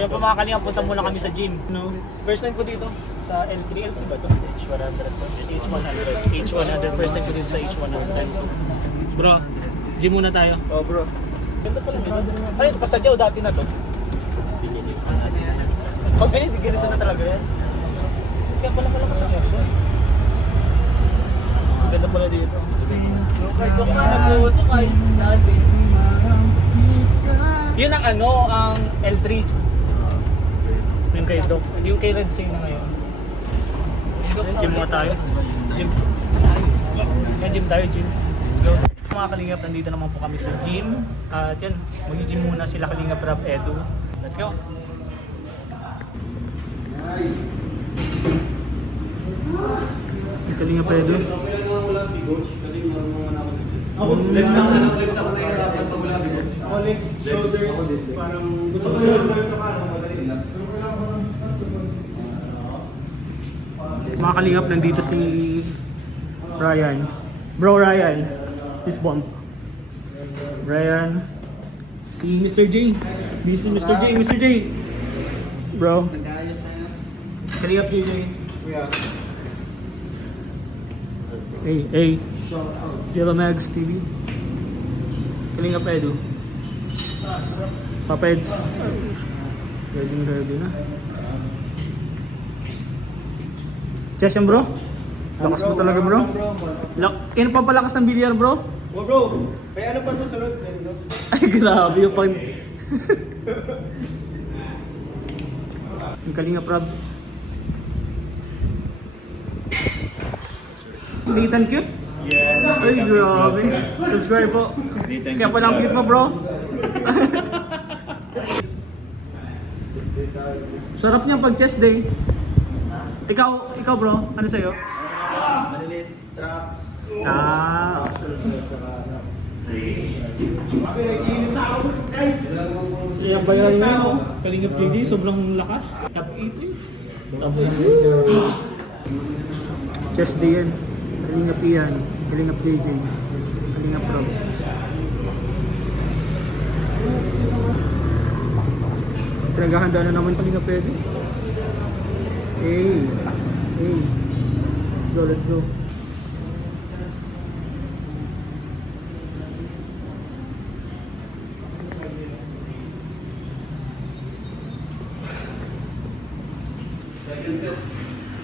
So yung mga kalinga, punta muna kami sa gym. No? First time ko dito sa L3 ba ito? H100 to. H100. First time ko dito sa H100. Bro, gym muna tayo. Oh bro. Ganda pala dito. Ay, pasadyaw dati na to. Pag ganito na talaga yan. Kaya pala pasadyaw. Ganda pala dito. Kahit ako na nag-uusok ay dati. Yun ang ano, ang L3. Yung kay Doc. Yung kay Red Sing na ngayon. Gym muna tayo. Gym. Gym tayo, gym. Let's go. Mga Kalingap, nandito naman po kami sa gym. At yan, mag-gym muna sila Kalingap Rob Edu. Let's go. Kalingap Edu. Okay lang naman wala si coach kasi marunong ako si coach. Legs ako na yung dapat pag wala si coach. Legs, shoulders, parang Gusto ko yung shoulders sa kanan, madali lang. Mga Kalingap, nandito si Ryan. Bro Ryan. This bomb. Ryan. Si Mr. J. This is Mr. J. Mr. J. Bro. Kalingap JJ. Hey. Jello Mags TV. Kalingap Edu. Papeds. Ready na. Chess yan bro? Lakas mo talaga bro? Yan pa palakas ng bilyar bro? Oh bro, kaya ano pa ito sunod? Ay grabe yung pag... Yung Kalingap Rob. Nathan cute? Yeah. Ay grabe. Subscribe po. Kaya pala ang cute mo bro. Sarap niya pag chest day. Ikaw bro, ano sa'yo? Malilit, trap. Guys! Kaya bayaran niya no? Kalingap JJ, sobrang lakas. Top 8 eh. Chest day yan. Kalingap Ian, Kalingap JJ, Kalingap Rob. Pinaghahanda na naman Kalingap Edu. Hey. Let's go.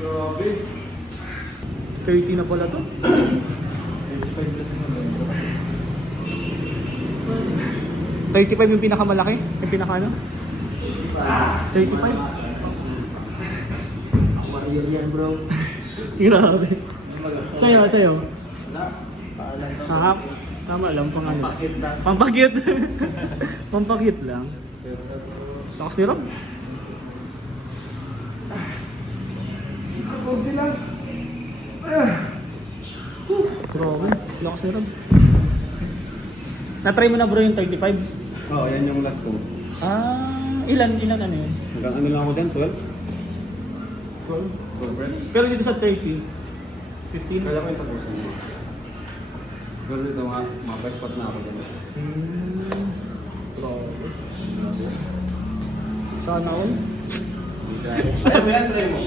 Grabe. 30 na pala to. 35 yung pinakamalaki? Yung pinaka ano? 35? Yan bro. Grabe. Sa'yo? Paalam ka. Haha. Tama lang pang ano. Pakit lang. Pampakit. Pampakit lang. Lakas ni Rob. Ikaw sila. Grabe. Lakas ni Rob. Na-try mo na bro yung 35? Oo, yan yung last ko. Ilan ano yun? Hanggang ano lang ako dyan, 12? 12 reps. Pero dito sa 30, 15? Kaya ko yung tapusin mo. Pero dito nga, mapa-spot na ako dyan. Grabe. Sana all? Sabi yan, try mo.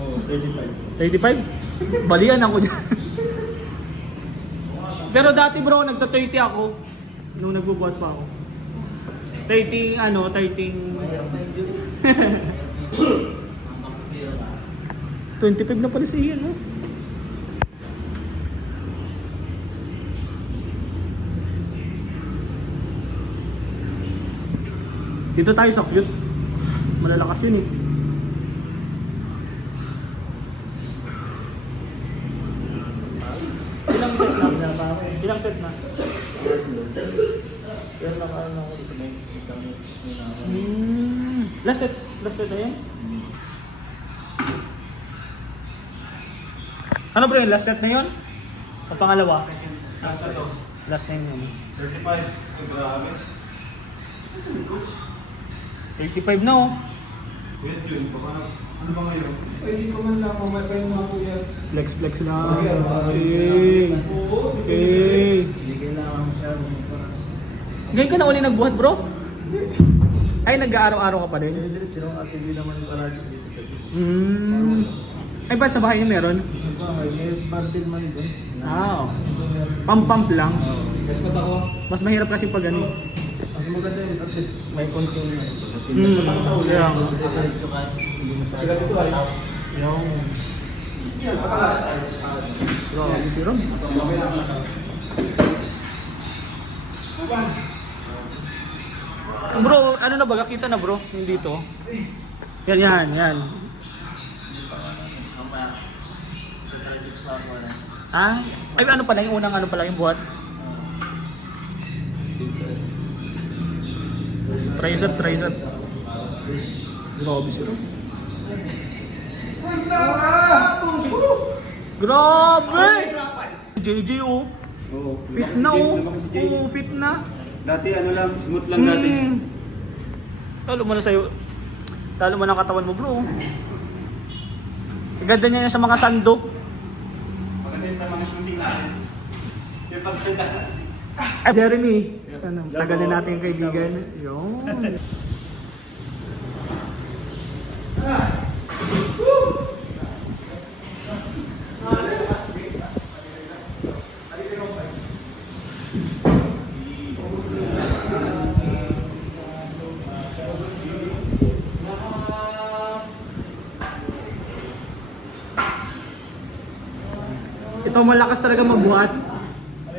Oo, 35. 35? Balian ako dyan. Pero dati bro, nagta-30 ako. Nung nagbubuhat pa ako. 30 25 na pala siya, no? Dito tayo sa cute. Malalakas yun eh. Ilang set na? Pero nakaano ako dito na Last set na yan? Ano bro yung last set na yun? Ang pangalawa? Last na to. Last na yun. 35. Ay, grabe. 35 na oh. Wait, yun. Baka, ano ba ngayon? Ay, hindi ko man lang. Mamay pa yung mga kuya. Flex lang. Okay. Okay. Hindi kailangan siya. Ngayon ka na uli nagbuhat bro? Ay, nag-aaraw-araw ka pa din? Diretso lang kasi hindi naman palagi dito sa gym. Ay, ba't sa bahay niyo meron? May barbell man doon. Ah, pump lang. Yes, ba't ako? Mas mahirap kasi pag ano. Mas maganda yun, at least may konting Kaya nga. diretso ka, hindi mo siya. Kaya dito ay. Yung... Grabe si Ron. Okay lang. Bro, ano na ba? Kita na bro? Yung dito. Yan. Ha? Ay, ano pala? Yung unang ano pala yung buhat? Tricep. Grabe si Ron. Grabe! JJ oh. Fit na oh. Oo, fit na. Dati ano lang, smooth lang dati. Talo mo na sa'yo. Talo mo na ang katawan mo bro. Ganda niya sa mga sando. Maganda yun sa mga shooting natin. Yung pagkanda. Jeremy. Ano, tagal na natin yung kaibigan. Yun. Ito malakas talaga magbuhat.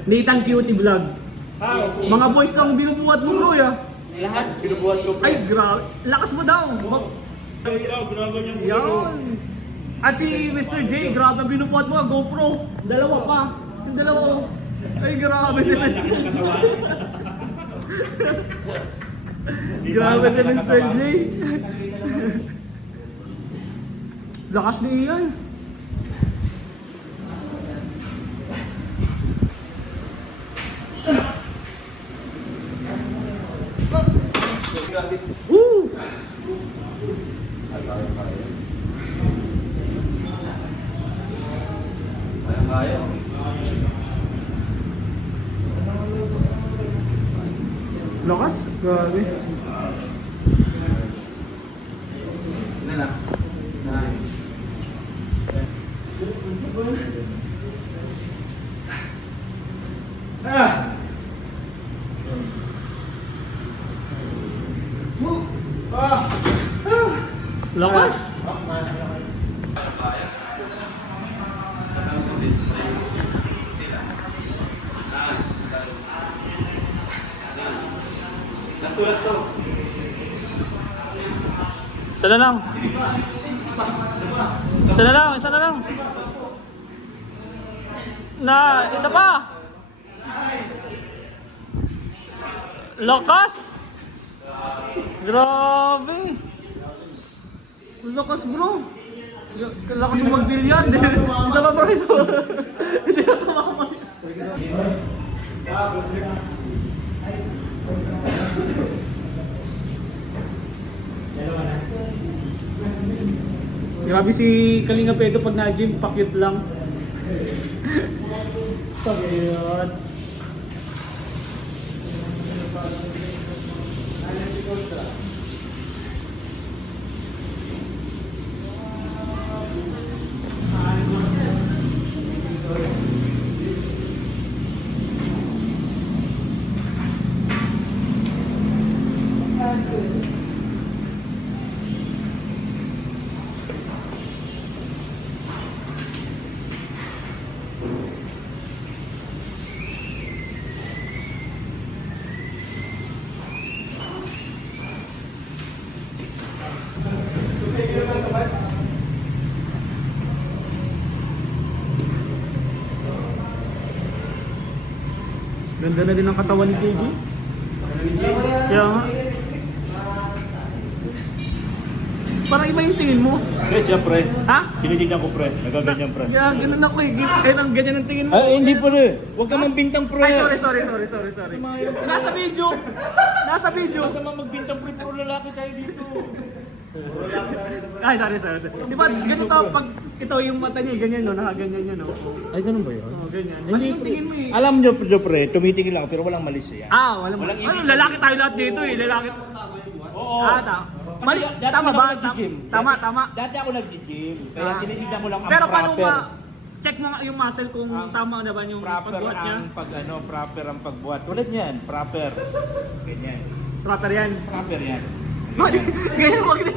Nathan Cutie Vlog. Mga boys lang binubuhat mo bro ya. Lahat, pinubuhat ko. Ay grabe. Lakas mo daw. Yan. At si Mr. J, grabe ang binubuhat mo. GoPro. Dalawa pa. Yung dalawa. Ay grabe si Mr. J. Grabe si Mr. J. Lakas ni Ian. Woo! Kaya. Lakas? Grabe. Ano na? Lakas! Last to. Isa na lang. Isa na lang. Isa pa. Lakas. Grabe. Lakas bro. Lakas mo mag-billiard. Isa pa bro. Hindi na tumama. Grabe si Kalinga Pedro pag na-gym, pakyut lang. Pakyut. Ganda na din ang katawan ni JJ. Kaya nga. Parang iba yung tingin mo. Pre, siya pre. Ha? Tinitignan ko pre. Nagaganyan pre. Kaya ganun ako eh. Ang ganyan ang tingin mo. Ay, hindi pre. Huwag ka magbintang pre. Ay, sorry. Nasa video. Huwag ka magbintang pre. Puro lalaki tayo dito. Ay, sorry. Di ba, ganun to, pag ito yung mata niya, ganyan no, nakaganyan yun no. Ay, ganun ba yun? Oh, ganyan. Mali yung tingin mo eh. Alam nyo pre, tumitingin lang ako pero walang mali siya. Walang ay, lalaki tayo lahat dito eh, lalaki. Oo. Mali, Dati tama ako ba? nag-gym. Tama. Dati ako nag-gym. Kaya Ah. tinitignan ko lang ang Pero paano proper. check mo nga yung muscle kung tama na ba yung Proper pagbuhat niya? ang proper ang pagbuhat. Tulad niyan, proper. Ganyan. Proper yan. Proper yan. Ganyan, wag na.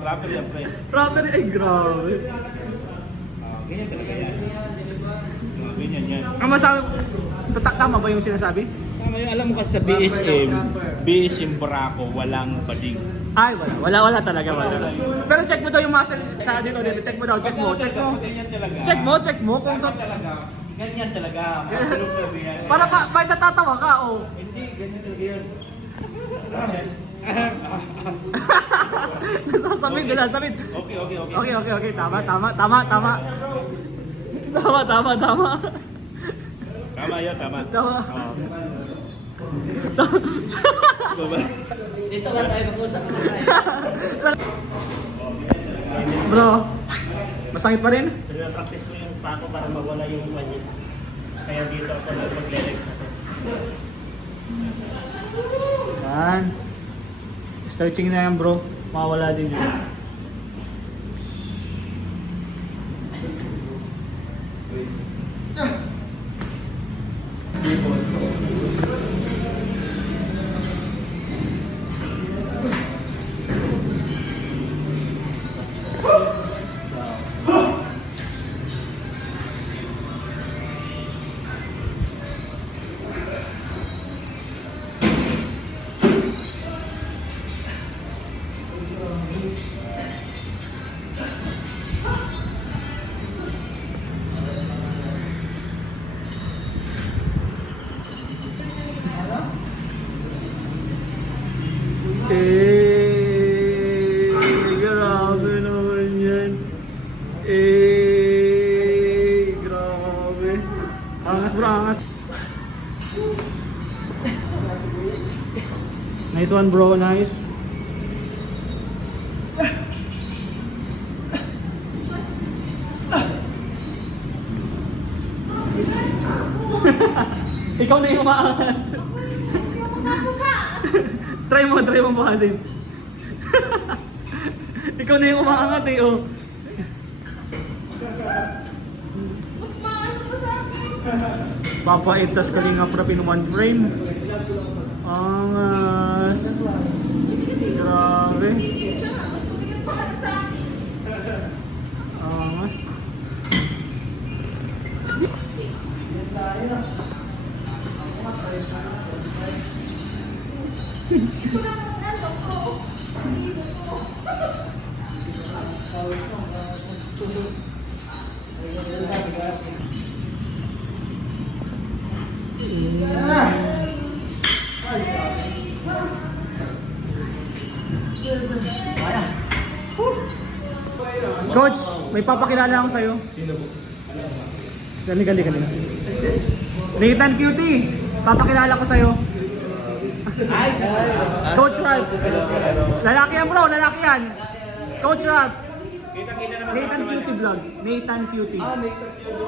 Proper yan, pre. Proper, ay grabe. Ganyan talaga yan. Ganyan yan. Ang masabi, tama ba yung sinasabi? Tama yung alam mo kasi sa BSM Braco, walang bading. Ay, wala talaga, wala. Pero check mo daw yung muscle sa dito, check mo daw, check mo. Ganyan talaga. Check mo kung Ganyan talaga. Matulog talaga yan. para pa natatawa ka, oh. Hindi, ganyan talaga yan. Nasasabit. Okay. Tama. Tama yan, tama. Tama. Oo. Dito ka tayo mag-usap na tayo. Bro, masakit pa rin? Practice ko yung pako para mawala yung manhid. Kaya dito ako mag-legs na to. Yan. Stretching na yan, bro. Mawala din yun. Grabe naman yan. Grabe. Angas bro, angas. Nice one bro, nice. Ikaw na yung umaangat. Try mo buhatin. Ikaw na yung umaangat eh, oh. Papait sa Kalinga Prap in one frame. Angas. Grabe. Angas. Coach, may papakilala ako sa'yo. Sino po? Gali. Nathan Cutie, papakilala ko sa'yo. Coach Ralph. Lalaki yan bro, lalaki yan. Coach Ralph. Nathan Cutie vlog. Nathan Cutie.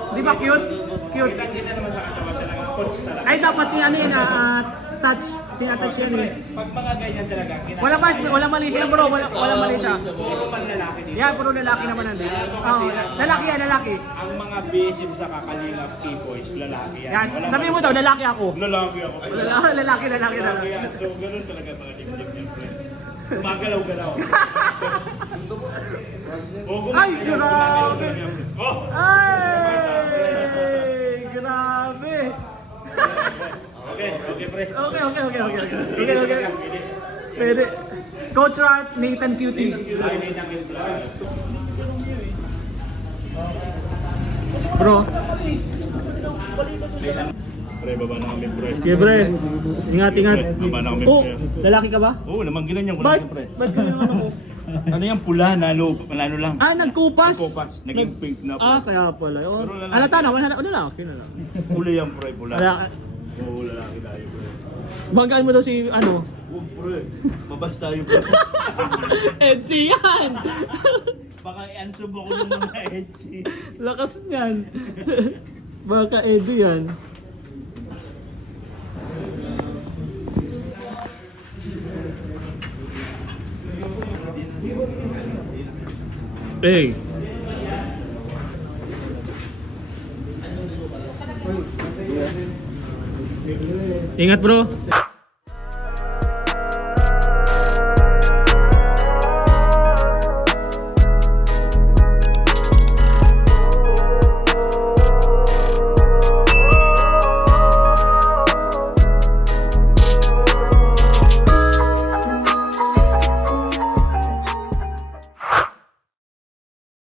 Di ba cute? Cute. Ay dapat ni ano yan, touch. Tinatouch yan eh. Pag mga ganyan talaga, Wala mali siya bro, wala mali siya. puro pang lalaki dito. Yan, puro lalaki naman nandun. Oh, lalaki yan, lalaki. Ang mga BSM sa Kakalingap T-Boys, lalaki yan. Yan, Walang sabihin mo daw, lalaki ako. Lalaki ako. Lalaki. Lalaki yan. So, ganun talaga mga dip-dip yan, pre. Gumagalaw-galaw. Ay, grabe! Oh! Ay, grabe! Okay, pre. Okay. Pwede. Coach Ralph, Nathan Cutie. Bro. Pre, baba na kami, pre. Okay, bre. Ingat. Baba na kami, Oh, pre. lalaki ka ba? Oo, namanggilan yan. Ba't? Pre. Ba't ganyan naman ako? Ano yan, pula, nalo lang. Ah, nagkupas? Nagkupas. Naging pink na po. Ah, kaya pala. Oh. Pero lalaki. Alata na, lalaki na lang. Pula yan, pre, pula. Lalaki. Oo, lalaki tayo, pre. Banggaan mo daw si, ano? Huwag, pre. Mabas tayo, pre. Edgy yan! Baka i-unsub ako ng mga edgy. Lakas niyan. Baka Eddie yan. Hey. Ingat bro.